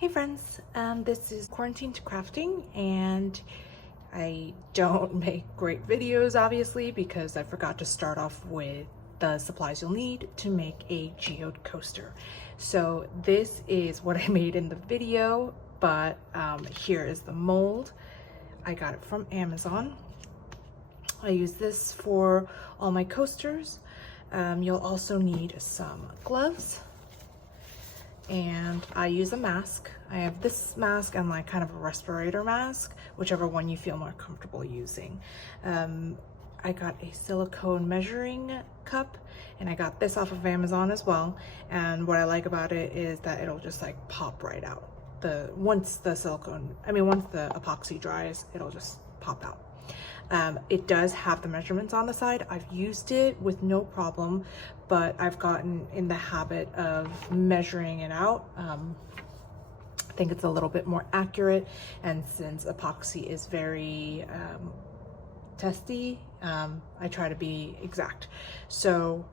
Hey friends, this is Quarantine to Crafting, and I don't make great videos obviously because I forgot to start off with the supplies you'll need to make a geode coaster. So this is what I made in the video, but here is the mold. I got it from Amazon. I use this for all my coasters. You'll also need some gloves. And I use a mask. I have this mask and like kind of a respirator mask, whichever one you feel more comfortable using. I got a silicone measuring cup, and I got this off of Amazon as well. And what I like about it is that it'll just like pop right out. Once the epoxy dries, it'll just pop out. It does have the measurements on the side. I've used it with no problem, but I've gotten in the habit of measuring it out. I think it's a little bit more accurate, and since epoxy is very testy, I try to be exact. So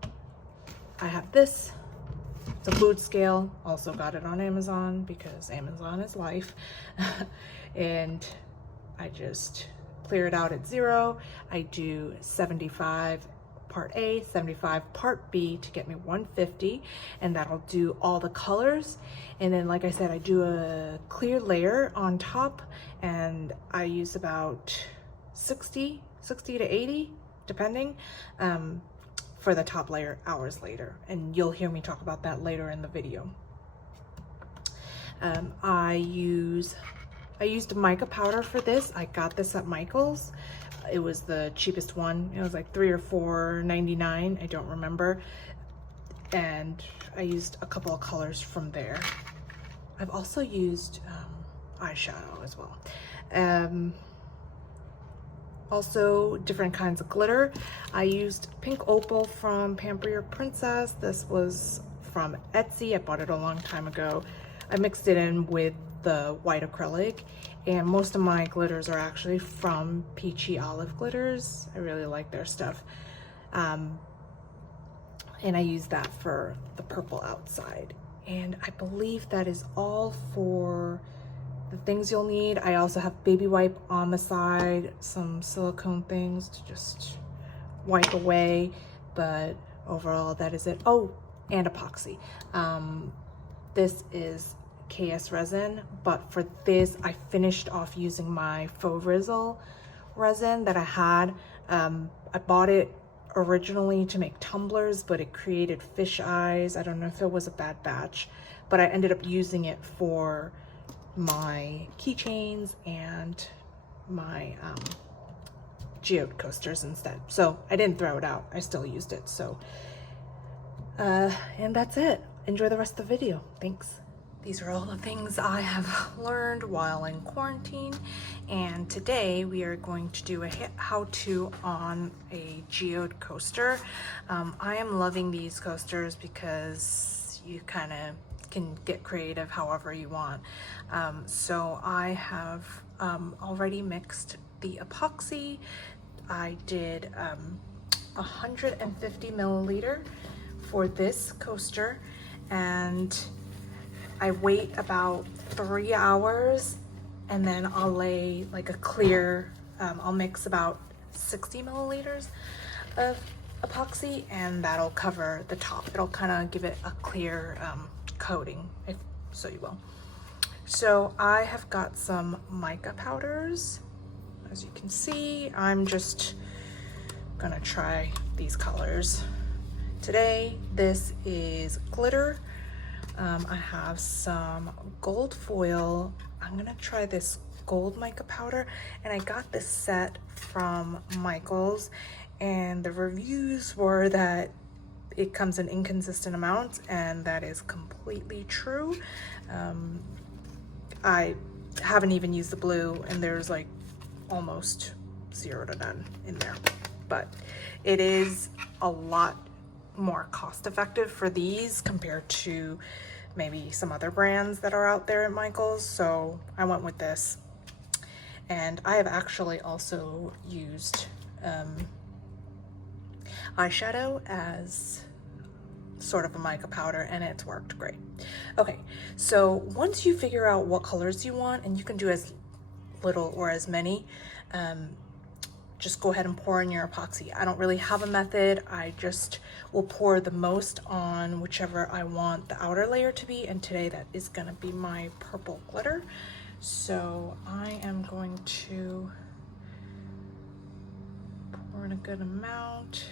I have this. It's a food scale. Also got it on Amazon because Amazon is life. And I just clear it out at 0. I do 75 part A, 75 part B to get me 150, and that'll do all the colors. And then, like I said, I do a clear layer on top, and I use about 60 to 80, depending, for the top layer hours later. And you'll hear me talk about that later in the video. I used Mica Powder for this. I got this at Michael's. It was the cheapest one. It was like $3 or $4.99. I don't remember. And I used a couple of colors from there. I've also used eyeshadow as well. Also different kinds of glitter. I used Pink Opal from Pamper Your Princess. This was from Etsy. I bought it a long time ago. I mixed it in with the white acrylic, and most of my glitters are actually from Peachy Olive Glitters. I really like their stuff. And I use that for the purple outside. And I believe that is all for the things you'll need. I also have baby wipe on the side, some silicone things to just wipe away, but overall that is it. Oh, and epoxy. This is KS resin, but for this I finished off using my faux Rizzle resin that I had. I bought it originally to make tumblers, but it created fish eyes. I don't know if it was a bad batch, but I ended up using it for my keychains and my geode coasters instead. So I didn't throw it out, I still used it. So and that's it. Enjoy the rest of the video. Thanks. These are all the things I have learned while in quarantine, and today we are going to do a how-to on a geode coaster. I am loving these coasters because you kind of can get creative however you want. So I have already mixed the epoxy. I did 150 milliliter for this coaster, and I wait about 3 hours, and then I'll lay like a clear, I'll mix about 60 milliliters of epoxy, and that'll cover the top. It'll kind of give it a clear coating, if so you will. So I have got some mica powders. As you can see, I'm just gonna try these colors today. This is glitter. I have some gold foil. I'm gonna try this gold mica powder, and I got this set from Michael's, and the reviews were that it comes in inconsistent amounts, and that is completely true. I haven't even used the blue, and there's like almost 0 to none in there, but it is a lot more cost effective for these compared to maybe some other brands that are out there at Michael's. So I went with this, and I have actually also used eyeshadow as sort of a mica powder, and it's worked great. Okay, so once you figure out what colors you want, and you can do as little or as many, just go ahead and pour in your epoxy. I don't really have a method. I just will pour the most on whichever I want the outer layer to be, and today that is gonna be my purple glitter. So I am going to pour in a good amount.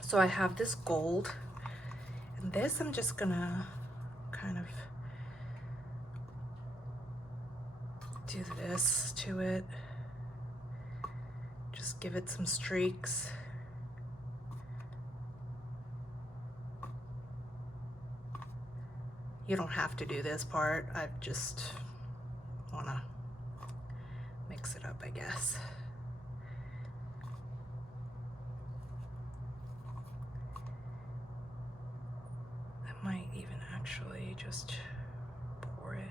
So I have this gold, and this I'm just gonna kind of do this to it. Just give it some streaks. You don't have to do this part. I just wanna mix it up, I guess. I might even actually just pour it.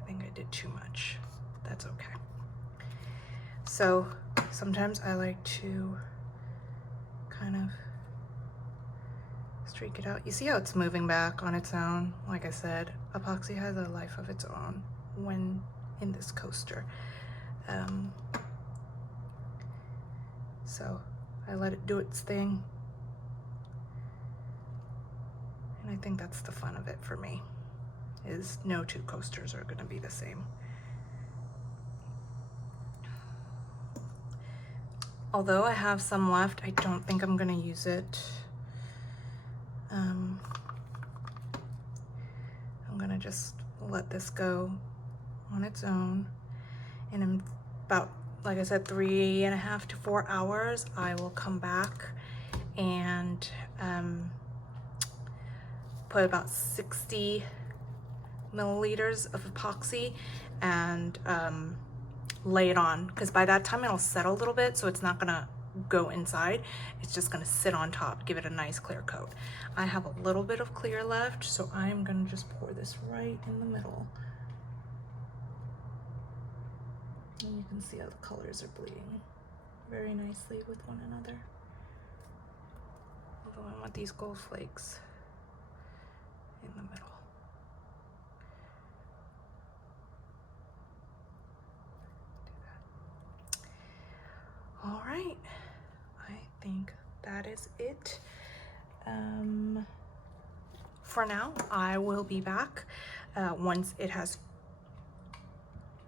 I think I did too much. That's okay. So sometimes I like to kind of streak it out. You see how it's moving back on its own? Like I said, epoxy has a life of its own when in this coaster. So I let it do its thing. And I think that's the fun of it for me, is no two coasters are gonna be the same. Although I have some left, I don't think I'm gonna use it. I'm gonna just let this go on its own. And in about, like I said, 3.5 to 4 hours, I will come back and put about 60 milliliters of epoxy and lay it on, because by that time it'll settle a little bit, so it's not gonna go inside, it's just gonna sit on top, give it a nice clear coat. I have a little bit of clear left, so I'm gonna just pour this right in the middle. And you can see how the colors are bleeding very nicely with one another. Although I want these gold flakes in the middle. All right, I think that is it. For now, I will be back once it has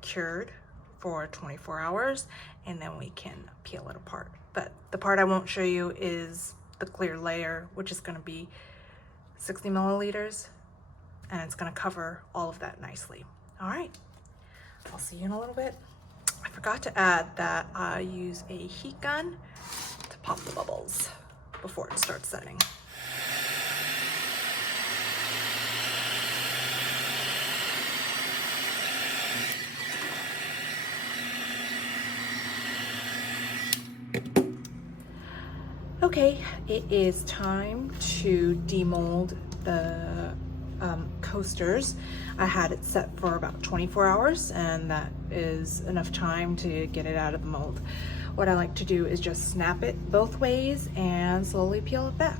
cured for 24 hours, and then we can peel it apart. But the part I won't show you is the clear layer, which is going to be 60 milliliters, and it's going to cover all of that nicely. All right, I'll see you in a little bit. I forgot to add that I use a heat gun to pop the bubbles before it starts setting. Okay, it is time to demold the coasters. I had it set for about 24 hours, and that is enough time to get it out of the mold. What I like to do is just snap it both ways and slowly peel it back.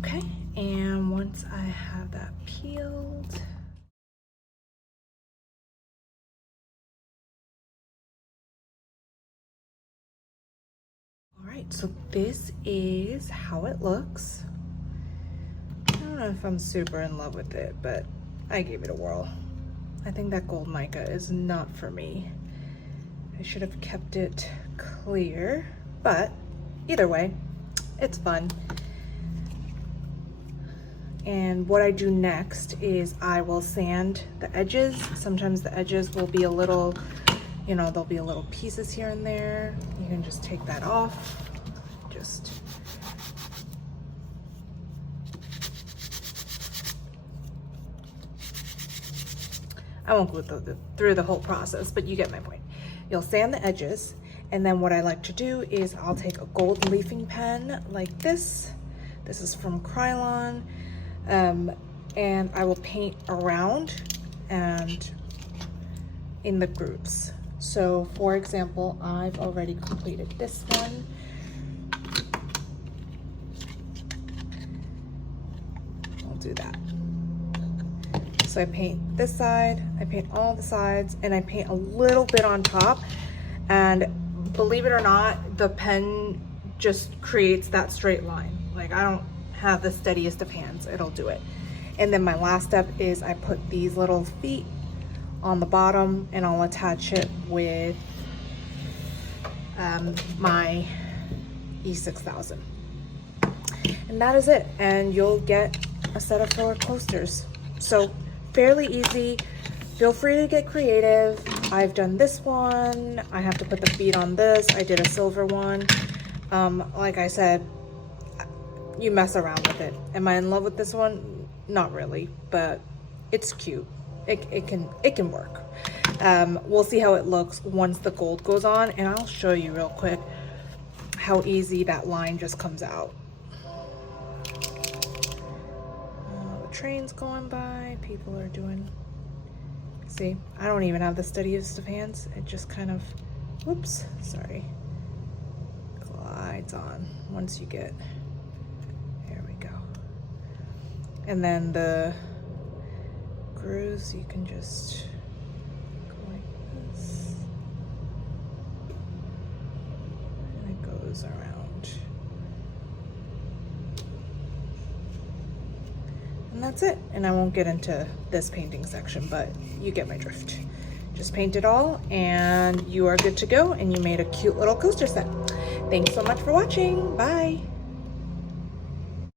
Okay, and once I have that peeled, so this is how it looks. I don't know if I'm super in love with it, but I gave it a whirl. I think that gold mica is not for me. I should have kept it clear, but either way, it's fun. And what I do next is I will sand the edges. Sometimes the edges will be a little, you know, there'll be a little pieces here and there. You can just take that off. I won't go through the whole process, but you get my point. You'll sand the edges, and then what I like to do is I'll take a gold leafing pen like this. This is from Krylon, and I will paint around and in the grooves. So for example, I've already completed this one. I'll do that. So I paint this side, I paint all the sides, and I paint a little bit on top. And believe it or not, the pen just creates that straight line. Like, I don't have the steadiest of hands, it'll do it. And then my last step is I put these little feet on the bottom, and I'll attach it with my E6000. And that is it, and you'll get a set of roller coasters. So fairly easy. Feel free to get creative. I've done this one. I have to put the feet on this. I did a silver one. Like I said, you mess around with it. Am I in love with this one? Not really, but it's cute. It can work. We'll see how it looks once the gold goes on, and I'll show you real quick how easy that line just comes out. Trains going by, people are doing, see, I don't even have the steadiest of hands. It just kind of, whoops, sorry, glides on once you get, here we go. And then the grooves, you can just go like this, and it goes around. And that's it. And I won't get into this painting section, but you get my drift. Just paint it all and you are good to go, and you made a cute little coaster set. Thanks so much for watching. Bye.